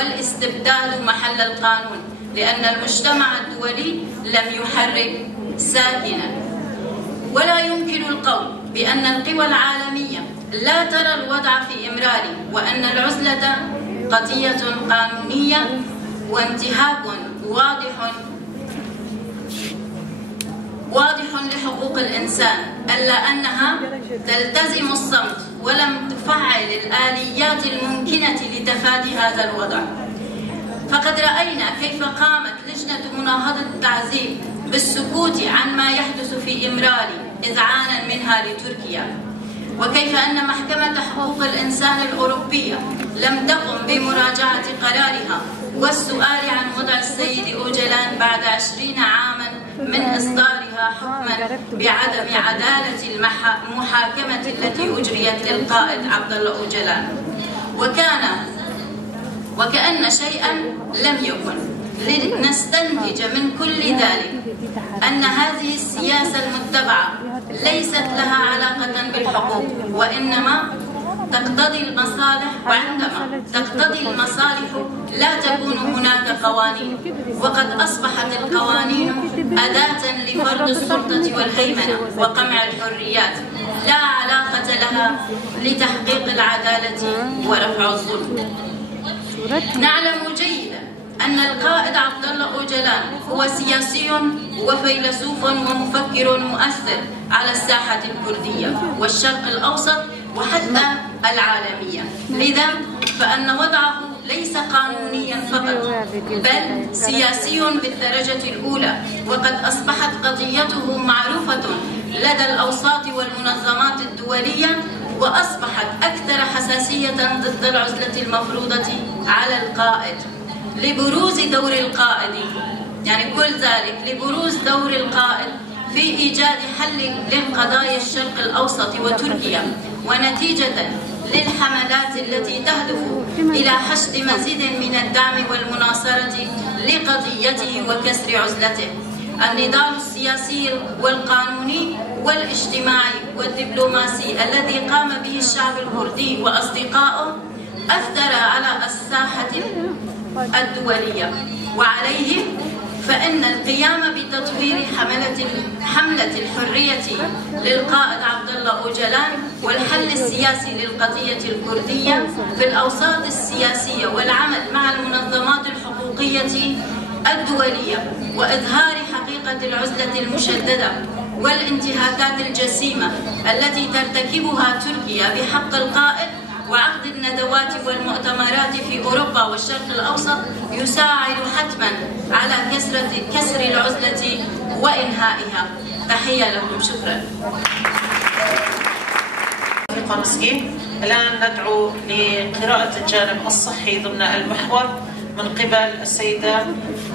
والاستبداد محل القانون، لأن المجتمع الدولي لم يحرك ساكنا. ولا يمكن القول بأن القوى العالمية لا ترى الوضع في إمرار، وأن العزلة قضية قانونية وانتهاك واضح لحقوق الإنسان، إلا أنها تلتزم الصمت ولم تفعل الآليات الممكنة لتفادي هذا الوضع. فقد رأينا كيف قامت لجنة مناهضة التعذيب بالسكوت عن ما يحدث في إمرار إذعانا منها لتركيا، وكيف أن محكمة حقوق الإنسان الأوروبية لم تقم بمراجعة قرارها والسؤال عن وضع السيد أوجلان بعد 20 عاما من إصدارها حكما بعدم عدالة المحاكمة التي أجريت للقائد عبد الله أوجلان. وكأن شيئا لم يكن. لنستنتج من كل ذلك أن هذه السياسة المتبعة ليست لها علاقة بالحقوق، وإنما تقتضي المصالح، وعندما تقتضي المصالح لا تكون هناك قوانين، وقد أصبحت القوانين أداة لفرض السلطة والهيمنة وقمع الحريات، لا علاقة لها لتحقيق العدالة ورفع الظلم. نعلم جيدا أن القائد عبد الله أوجلان هو سياسي وفيلسوف ومفكر مؤثر على الساحة الكردية والشرق الأوسط وحتى العالمية، لذا فأن وضعه ليس قانونيا فقط بل سياسي بالدرجة الأولى، وقد أصبحت قضيته معروفة لدى الأوساط والمنظمات الدولية، وأصبحت أكثر حساسية ضد العزلة المفروضة على القائد. لبروز دور القائد، يعني كل ذلك لبروز دور القائد في إيجاد حل لقضايا الشرق الأوسط وتركيا، ونتيجة للحملات التي تهدف إلى حشد مزيد من الدعم والمناصرة لقضيته وكسر عزلته. النضال السياسي والقانوني والاجتماعي والدبلوماسي الذي قام به الشعب الكردي وأصدقائه أثر على الساحة الدولية، وعليه فإن القيام بتطوير حملة الحرية للقائد عبد الله أوجلان والحل السياسي للقضية الكردية في الأوساط السياسية والعمل مع المنظمات الحقوقية الدولية وإظهار حقيقة العزلة المشددة والانتهاكات الجسيمة التي ترتكبها تركيا بحق القائد، وعقد الندوات والمؤتمرات في أوروبا والشرق الأوسط يساعد حتما على كسر العزلة وإنهائها. تحية لكم، شكرا. الآن ندعو لقراءة الجانب الصحي ضمن المحور من قبل السيدة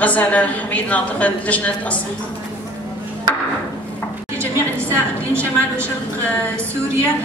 غزالة حميد ناطقة لجنة الصحة. لجميع نساء اقليم شمال وشرق سوريا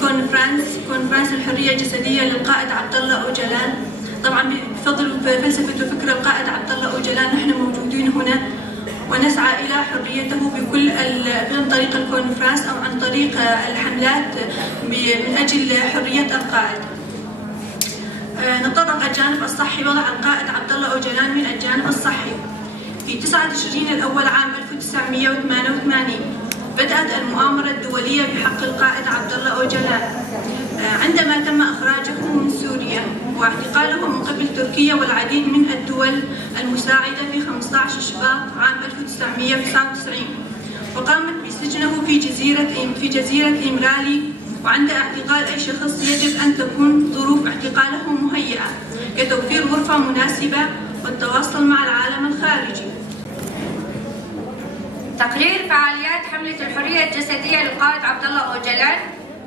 كونفرنس الحريه الجسديه للقائد عبد الله أوجلان. طبعا بفضل فلسفه وفكر القائد عبد الله أوجلان نحن موجودين هنا ونسعى الى حريته عن طريق الكونفرنس او عن طريق الحملات من اجل حريه القائد. نتطرق الجانب الصحي. وضع القائد عبد الله أوجلان من الجانب الصحي. في 9 تشرين الأول عام 1988 بدأت المؤامرة الدولية بحق القائد عبد الله أوجلان عندما تم إخراجه من سوريا واعتقاله من قبل تركيا والعديد من الدول المساعدة في 15 شباط عام 1999، وقامت بسجنه في جزيرة إمرالي. وعند اعتقال أي شخص يجب أن تكون ظروف اعتقاله مهيئة كتوفير غرفة مناسبة والتواصل مع العالم الخارجي. تقرير فعاليات حملة الحرية الجسدية للقائد عبد الله أوجلان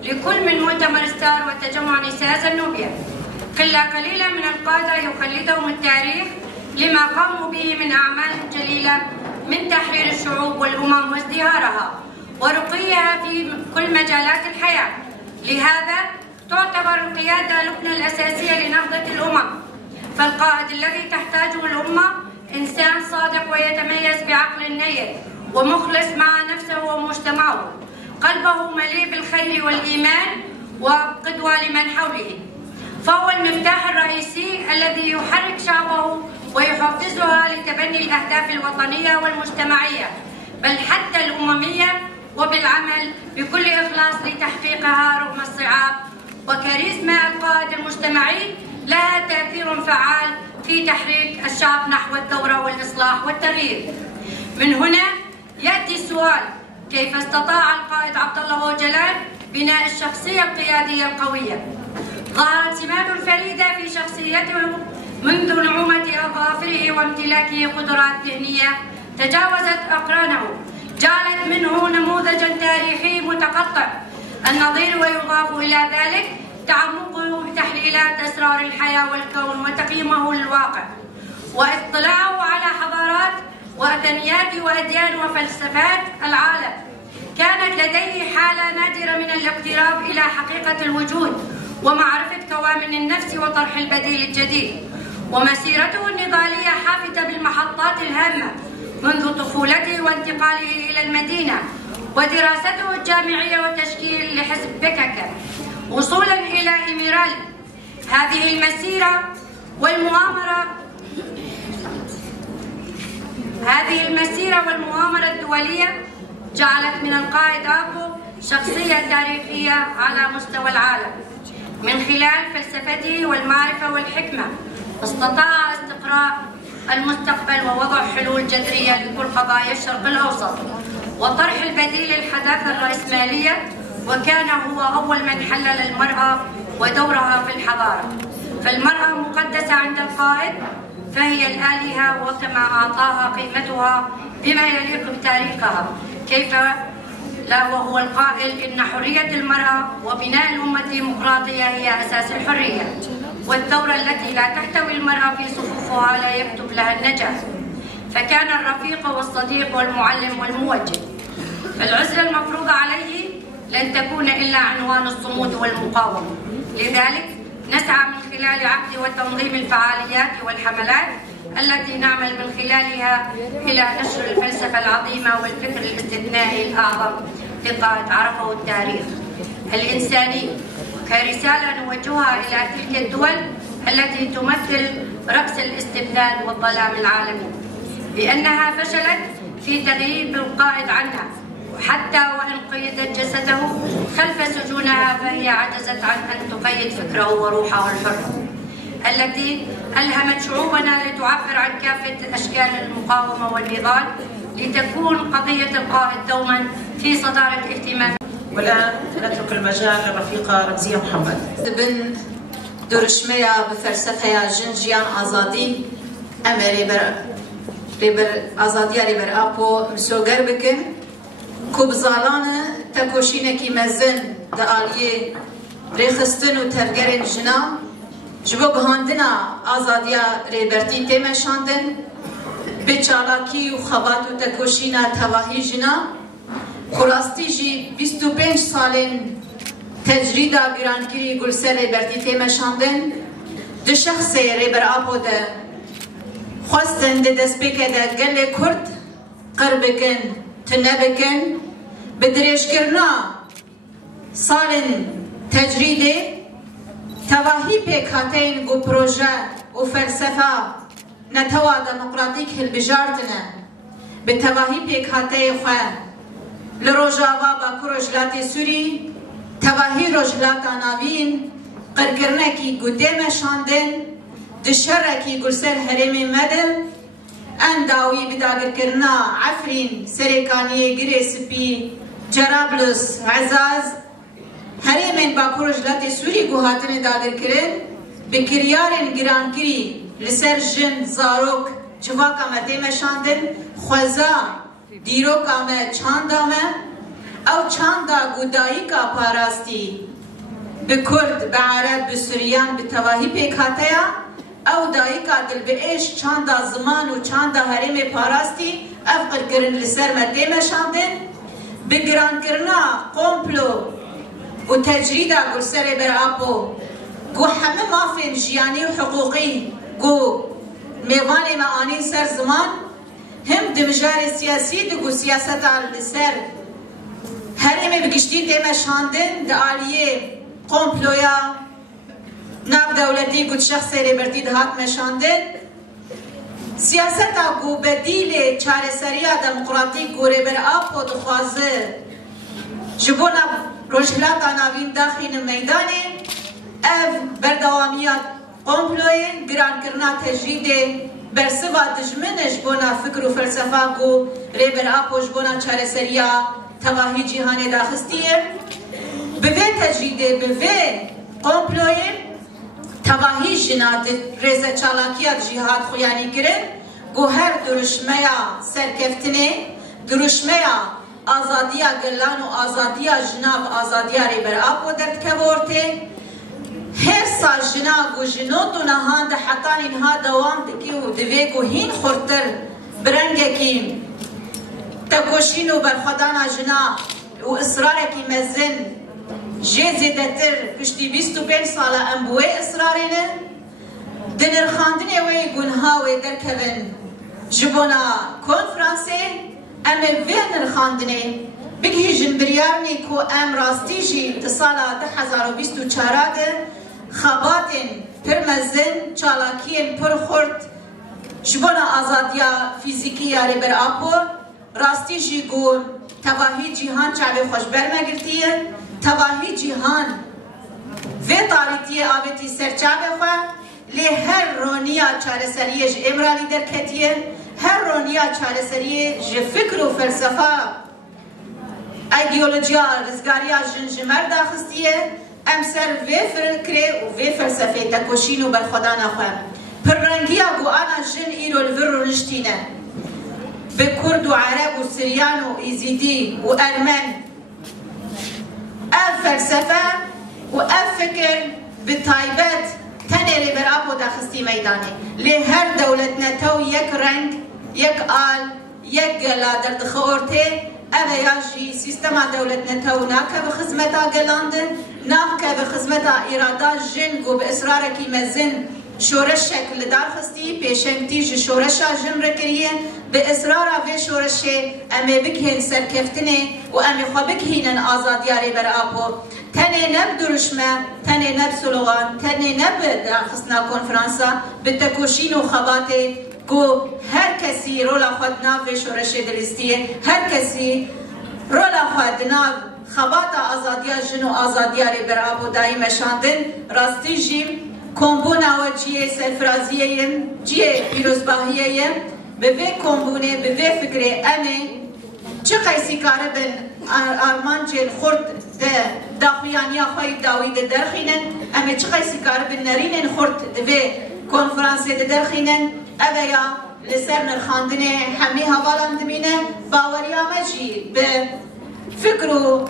لكل من مؤتمر ستار وتجمع نساء زنوبيا. قليلا من القادة يخلدهم التاريخ لما قاموا به من أعمال جليلة من تحرير الشعوب والأمم وازدهارها ورقيها في كل مجالات الحياة. لهذا تعتبر القيادة الركن الأساسية لنهضة الأمم، فالقائد الذي تحتاجه الأمة إنسان صادق ويتميز بعقل نير ومخلص مع نفسه ومجتمعه، قلبه مليء بالخير والإيمان وقدوة لمن حوله. فهو المفتاح الرئيسي الذي يحرك شعبه ويحفزها لتبني الأهداف الوطنية والمجتمعية بل حتى الأممية، وبالعمل بكل إخلاص لتحقيقها رغم الصعاب. وكاريزما القائد المجتمعي لها تأثير فعال في تحريك الشعب نحو الثورة والإصلاح والتغيير. من هنا يأتي السؤال: كيف استطاع القائد عبد الله أوجلان بناء الشخصية القيادية القوية؟ ظهرت سمات فريدة في شخصيته منذ نعومة أظافره وامتلاكه قدرات ذهنية تجاوزت أقرانه، جعلت منه نموذجا تاريخي متقطع النظير، ويضاف إلى ذلك تعمقه بتحليلات أسرار الحياة والكون وتقييمه للواقع واطلاعه على حضارات وأديانات وأديان وفلسفات العالم. كانت لديه حالة نادرة من الاقتراب إلى حقيقة الوجود ومعرفة كوامن النفس وطرح البديل الجديد. ومسيرته النضالية حافلة بالمحطات الهامة منذ طفولته وانتقاله إلى المدينة ودراسته الجامعية وتشكيل لحزب بكك وصولا إلى إميرال. هذه المسيرة والمؤامرة الدولية جعلت من القائد آبو شخصية تاريخية على مستوى العالم. من خلال فلسفته والمعرفة والحكمة استطاع استقراء المستقبل ووضع حلول جذرية لكل قضايا الشرق الأوسط وطرح البديل للحداثة الرأسمالية، وكان هو أول من حلل المرأة ودورها في الحضارة. فالمرأة مقدسة عند القائد، فهي الآلهة، وكما أعطاها قيمتها بما يليق بتاريخها. كيف لا وهو القائل إن حرية المرأة وبناء الأمة الديمقراطية هي أساس الحرية، والثورة التي لا تحتوي المرأة في صفوفها لا يكتب لها النجاح. فكان الرفيق والصديق والمعلم والموجه. فالعزلة المفروضة عليه لن تكون إلا عنوان الصمود والمقاومة. لذلك نسعى من خلال عقد وتنظيم الفعاليات والحملات التي نعمل من خلالها إلى نشر الفلسفة العظيمة والفكر الاستثنائي الأعظم لقائد عرفه التاريخ الإنساني، كرسالة نوجهها إلى تلك الدول التي تمثل رأس الاستبداد والظلام العالمي بأنها فشلت في تغييب القائد عنها، وحتى وإن قيدت جسده خلف سجونها فهي عجزت عن أن تقيد فكره وروحه الحرة التي ألهمت شعوبنا لتعبر عن كافة أشكال المقاومة والنضال لتكون قضية القائد دوما في صدارة اهتمام. والآن نترك المجال للرفيقة رمزية محمد. بن درشمية بفلسفة جنجيان آزادي أمري ريبر آزادية ريبر أبو مسوغر بكن كوبزالان تكوشينكي مزن داليه ريخستن وتفجرن جنا جبو گهاندنا آزادیا ریبرتی تمشاندن بچالاکی و خبات و تکوشینا تواهی جنا خلاستی جی 25 سالین تجریدا بیرانگیری گلسر ریبرتی تمشاندن دو شخص ریبر آبو ده خواستن ده دست بکه ده گل کرد قربکن تنبکن بدریش کرنا سالین تجریده تواهی پیکاتین گو پروژه و فلسفه نتوا دموکراتیک هلبجارتنه به تواهی پیکاتی خواه لروجاوا با کروجلات سوری تواهی روجلات ناوین قرگرنه کی گوده مشاندن دشره کی گلسر حرم مدن انداوی بداگر کرنا عفرین سرکانیه گره سپی جرابلس عزاز هریمن با پروژلات سوری گوهاتن دادر کرن بکریارن گرانکری لسر جن زاروک جواکا مدیم شاندن خوزا دیروکا مه چاندامه او چاندا گودایی کا پاراستی بکرد بعرب بسوریان بتواهی پیکاتیا او دایی کا دل بیش چاندا زمان و چاندا هریم پاراستی افقر کرن لسر مدیم شاندن بگران کرنا قومپلو و تجريدا قل سري برابو قو حمى مافين جياني وحقوقي قو ميواني معاني سر زمان هم دمجار السياسي دقو سياسة على السر هرمي بقشتين ديما شاندن دعاليه قومبلويا ناف دولتی گود شخص ریبرتی دهات مشاندن سیاستا گو بدیل چاره سریا دموکراتیک گو ریبر آب و دخوازه جبونا روشلاتا ناوین داخل میدانه اف بردوامیات قومپلوین گران کرنا تجریده برسوا دجمنش بونا فکر و فلسفه گو ریبر آب و جبونا چاره سریا تواهی جهان داخستیه بوه تجریده بوه قومپلوین تواهی جناد رزه چالاکیات جهاد خویانی کرن گو هر درشمه سرکفتنه درشمه آزادیا گلان و آزادیا جناب آزادیا ریبر آب و درد کبورته هر سا جناب و جنوت و نهان ده حتان اینها دوام دکی و دوی گو هین خورتر برنگه کیم تکوشین و برخدانا جناب و اصرارکی مزن جه زیدتر پشتی 25 ساله ام بوی اصرارینه دنرخاندنه وی گونها وی درکبن جبونا کنفرانسه ام وی نرخاندنه بگی جنبریارنی کو ام راستی جی تسالا 2024 ده خباتن پرمزن چالاکین پر خورد جبونا آزادیا فیزیکی یاری بر آپو راستی جی گون تواهی جیهان چاوی خوش برمگرتیه تواهی جیهان و تاریخی آبتی سرچاوه خواه لی هر رونیا چاره سریه جه امرالی درکتیه هر رونیا چاره سریه جه فکر و فلسفه ایدئولوژیا رزگاریا جنجمر داخستیه امسر و فکر و فلسفه تکوشین و برخدا نخواه پر رنگیا گو آنا جن ایرو الور و نشتینه به کرد و عرب و سریان و ایزیدی و ارمن اف فلسفه و اف فکر بطایبت تنری بر آب و داخستی میدانی لی هر دولت نتو یک رنگ یک آل یک گلا در دخورته اوه یاجی سیستما دولت نتو ناکه به خزمتا گلانده ناکه به خزمتا ایرادا جنگو به اصرارکی مزن شورش شکل دار خستی پیشنگتی جو شورشا جن رکریه به اصرار و شورش امی بکهن سرکفتنه و امی خواه بکهنن آزادیاری بر آبو تنه نب درشمه تنه نب سلوان تنه نب درخصنا کنفرانسا به تکوشین و خباته گو هر کسی رولا خود ناو شورش دلستیه هر کسی رولا خود ناو خباتا آزادیا جن و آزادیاری بر آبو دایم شاندن راستی جیم کمبونا و جیه سرفرازیه جیه پیروزباهیه به وی کمبونه به وی فکره امه چه قیسی کاره بن آرمان جیل خورد ده داخویانیا خواهی داوی ده درخینن امه چه قیسی کاره بن نرینن خورد ده وی کنفرانسی ده درخینن اوه یا لسر نرخاندنه همی حوالان دمینه باوریا مجی به فکر و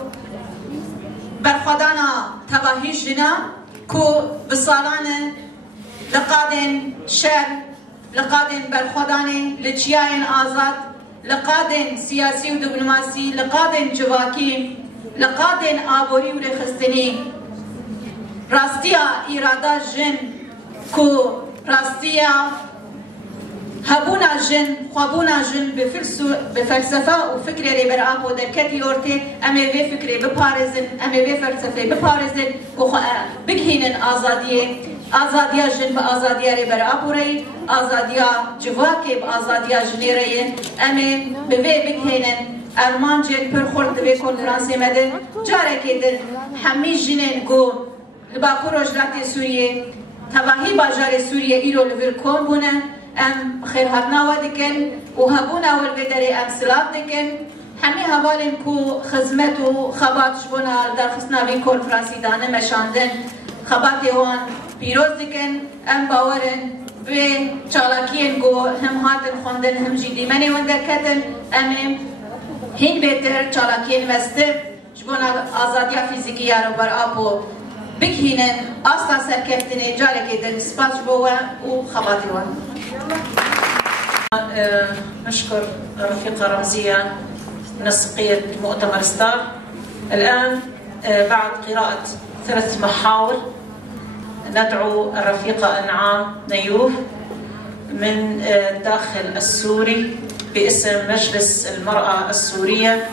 برخدانا تواهی جنا کو بسالانه لقادن شر لقادن برخدانه لچیاین آزاد لقادن سیاسی و دیپلماسی لقادن جواکی لقادن آبوری و رخستنی راستیا ایرادا جن کو راستیا هبونا جن خوابونا جن بفلسفه و فکر ریبر آب و درکتی ارته امی وی فکر بپارزن امی وی فلسفه بپارزن و بگهینن آزادیه آزادیا جن با آزادیا ریبر آب رئی آزادیا جواکی با آزادیا جنی رئی امی به وی بگهینن ارمان جن پر خورد دوی کنفرانسی مده جاره که در همی جنن گو لباکو رجلات سوریه تواهی باجار سوریه ایرو لور کن بونه ام خير هاتنا ودكن وهبونا والبدري ام سلاب دكن همي هوالن كو خدمت و خبات شبونا در خصنا بين كونفرانسي دانه مشاندن خباتي هون بيروز دكن ام باورن به چالاكين گو هم هاتن خوندن هم جدي مني وندكتن ام هين بهتر چالاكين مستر شبونا آزاديا فيزيكيا رو بر آبو بكهينن أصلا سركفتني جاري كده سباش بوا وخباتي هون نشكر رفيقة رمزية منسقية مؤتمر ستار. الآن بعد قراءة 3 محاور ندعو الرفيقة أنعام نيوف من الداخل السوري باسم مجلس المرأة السورية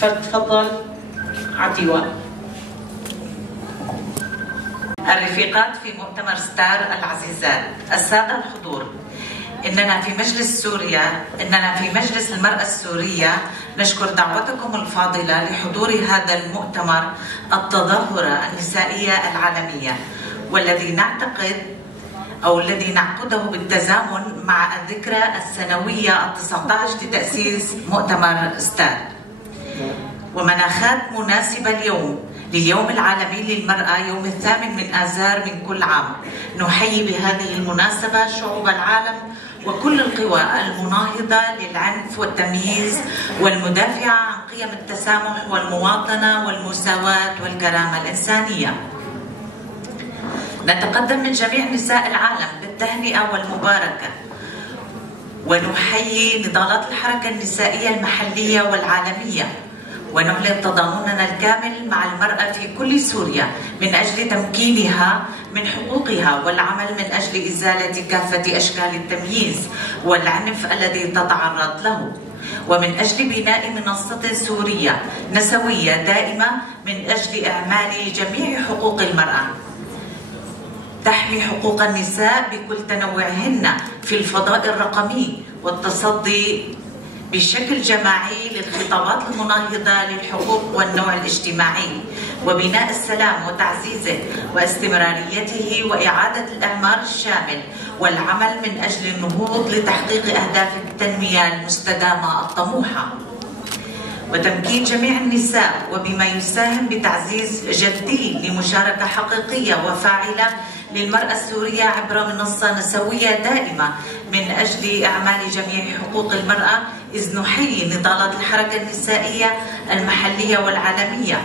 فلتفضل على الديوان. الرفيقات في مؤتمر ستار العزيزات، السادة الحضور، إننا في مجلس المرأة السورية نشكر دعوتكم الفاضلة لحضور هذا المؤتمر التظاهرة النسائية العالمية، والذي نعقده بالتزامن مع الذكرى السنوية 19 لتأسيس مؤتمر ستار، ومناخات مناسبة لليوم العالمي للمرأة يوم 8 من آذار من كل عام. نحيي بهذه المناسبة شعوب العالم وكل القوى المناهضة للعنف والتمييز والمدافعة عن قيم التسامح والمواطنة والمساواة والكرامة الإنسانية. نتقدم من جميع نساء العالم بالتهنئة والمباركة، ونحيي نضالات الحركة النسائية المحلية والعالمية، ونعلن تضامننا الكامل مع المرأة في كل سوريا من أجل تمكينها من حقوقها والعمل من أجل إزالة كافة أشكال التمييز والعنف الذي تتعرض له، ومن أجل بناء منصة سورية نسوية دائمة من أجل إعمال جميع حقوق المرأة، تحمي حقوق النساء بكل تنوعهن في الفضاء الرقمي، والتصدي بشكل جماعي للخطابات المناهضة للحقوق والنوع الاجتماعي، وبناء السلام وتعزيزه واستمراريته وإعادة الإعمار الشامل، والعمل من أجل النهوض لتحقيق أهداف التنمية المستدامة الطموحة، وتمكين جميع النساء، وبما يساهم بتعزيز جدي لمشاركة حقيقية وفاعلة للمرأة السورية عبر منصة نسوية دائمة من أجل إعمال جميع حقوق المرأة، إذ نحيي نضالات الحركة النسائية المحلية والعالمية،